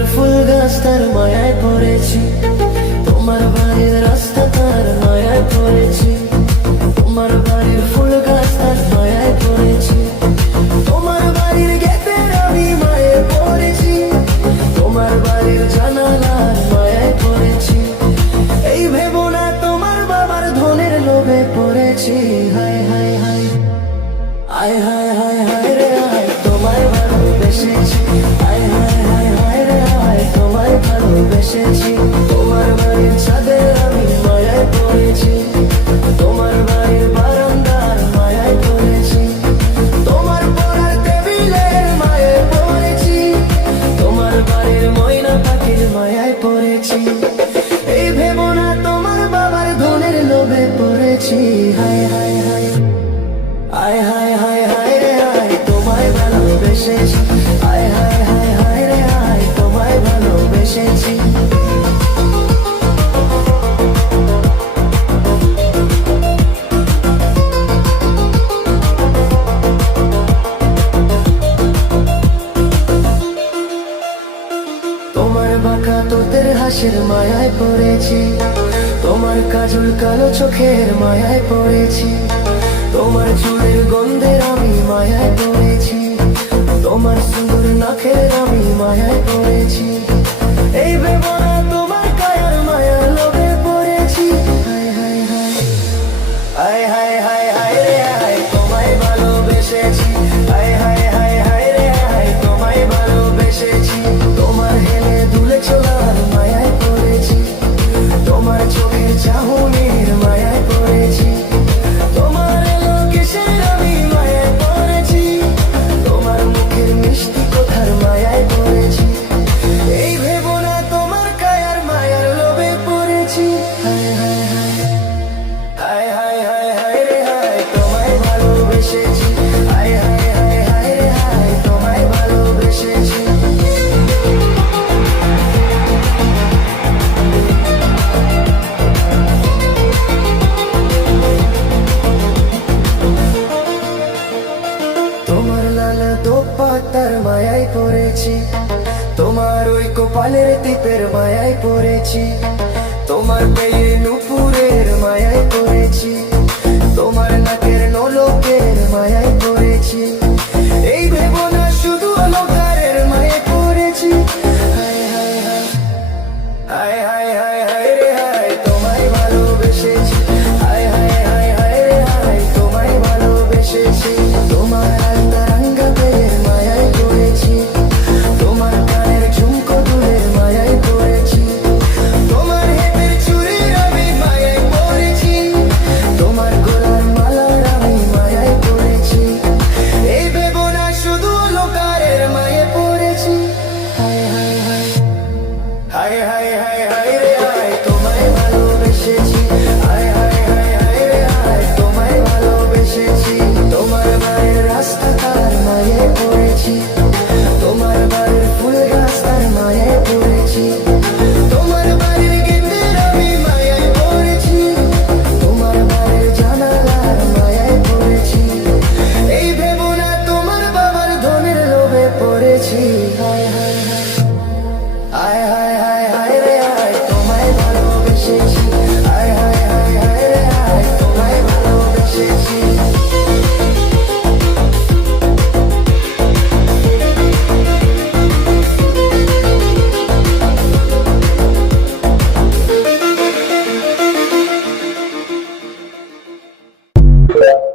বাড়ির ফুল গাছ তার মায়ায় পড়েছি, তোমার বাড়ির রাস্তা তার মায়ায় পড়েছি, তোমার বাড়ির ফুল গাছ তার মায়ায় পড়েছি, তোমার বাড়ির গেটের আমি মায়ে পড়েছি, তোমার বাড়ির জানালার মায়ায় পড়েছি। এই ভেবো না তোমার বাবার ধনের লোভে পড়েছি। হায় হায় হায় আয় হায় হায় হায় রে হায়, তোমায় ভালোবেসেছি। আয় হায় হায় হায় রে হায়, তোমায় ভালোবেসেছি। তোমার বাড়ির ছাদে আমি মায়ায় পড়েছি, তোমার বাড়ির বারান্দার মায়ায় পড়েছি, তোমার পড়ার টেবিলের মায়ায় পড়েছি, তোমার বাড়ির ময়না পাখির মায়ায় পড়েছি। এই ভেবো না তোমার বাবার ধনের লোভে পড়েছি। হায় হায় হায় আয় হায় হায় হায় রে হায়, তোমায় ভালোবেসেছি। আয় হায় হায় হায় রে হায়, তোমায় ভালোবেসেছি। তোমার বাঁকা তোদের হাসির মায়ায় পড়েছি, তোমার কাজল কালো চোখের মায়ায় পড়েছি, তোমার চুলের গন্ধের আমি মায়ায় পড়েছি, তোমার সুন্দর নাকের আমি মায়ায় পড়েছি। এই ভেবো না তোমার কায়ার মায়ার লোভে পড়েছি। হায় হায় হায় আয় হায় হায় হায় রে হায়, তোমায় ভালোবেসেছি। হায় হায় হায় হায় রে হায়, তোমায় ভালোবেসেছি। তোমার হেলে দুলে চলার মায়ায় পড়েছি, তোমার চোখের চাহনির মায়ায় পড়েছি, তোমার এলো কিসের আমি মায়ায় পড়েছি, তোমার মুখের মিষ্টি কথার মায়ায় পড়েছি। এই ভেবো না তোমার কায়ার মায়ার লোভে পড়েছি। হায় হায় হায় হায় হায় হায় হায় রে হায়, তোমায় ভালোবেসেছি। হায় হায় হায় হায় রে হায়, তোমায় ভালোবেসেছি। তোমার লাল দোপাট্টার মায়ায় পড়েছি, তোমার ওই কপালের টিপের মায়ায় পড়েছি, তোমার পেয়ে নুপুরের মায়ায় পড়েছি, তোমার নাকের নলকের মায়ায় পড়েছি। এই ভেবো না শুধু অলঙ্কারের মায়ায় পড়েছি। হায় হায় হায় হায় হায় হায় হায় রে হায়, তোমায় ভালোবেসেছি। হায় হায় হায় হায় রে হায়, তোমায় ভালোবেসেছি। তোমার আলতা রাঙ্গা পেয়ের মায়ায় পড়েছি, তোমার কানের ঝুমকো দুলের মায়ায় পড়েছি, তোমার হেতের চুড়ির আমি মায়ায় পড়েছি, তোমার গলার মালার আমি মায়ায় পড়েছি। এই ভেবো না শুধু লোকারের মায়ে পড়েছি। হায় হায় হায় হায় হায় হায় হায় রে হায়, তোমায় ভালোবেসেছি। হায় হায় হায় হায় রে হায়, তোমায় ভালোবেসেছি। তোমার বাড়ির রাস্তা তার মায়ে পড়েছি, তোমার বাড়ির ফুল গাছ তার মায়ে পড়েছি, তোমার বাড়ির গেটের আমি মায়ায় পড়েছি, তোমার বাড়ির জানালার মায়ায় পড়েছি। এই ভেবো না তোমার বাবার ধনের লোভে পড়েছি। হায় হায় হায় হায় হায় হায় রে হায়, তোমায় ভালোবেসেছি। হায় হায় হায় হায় রে হায়, তোমায় ভালোবেসেছি। Yeah.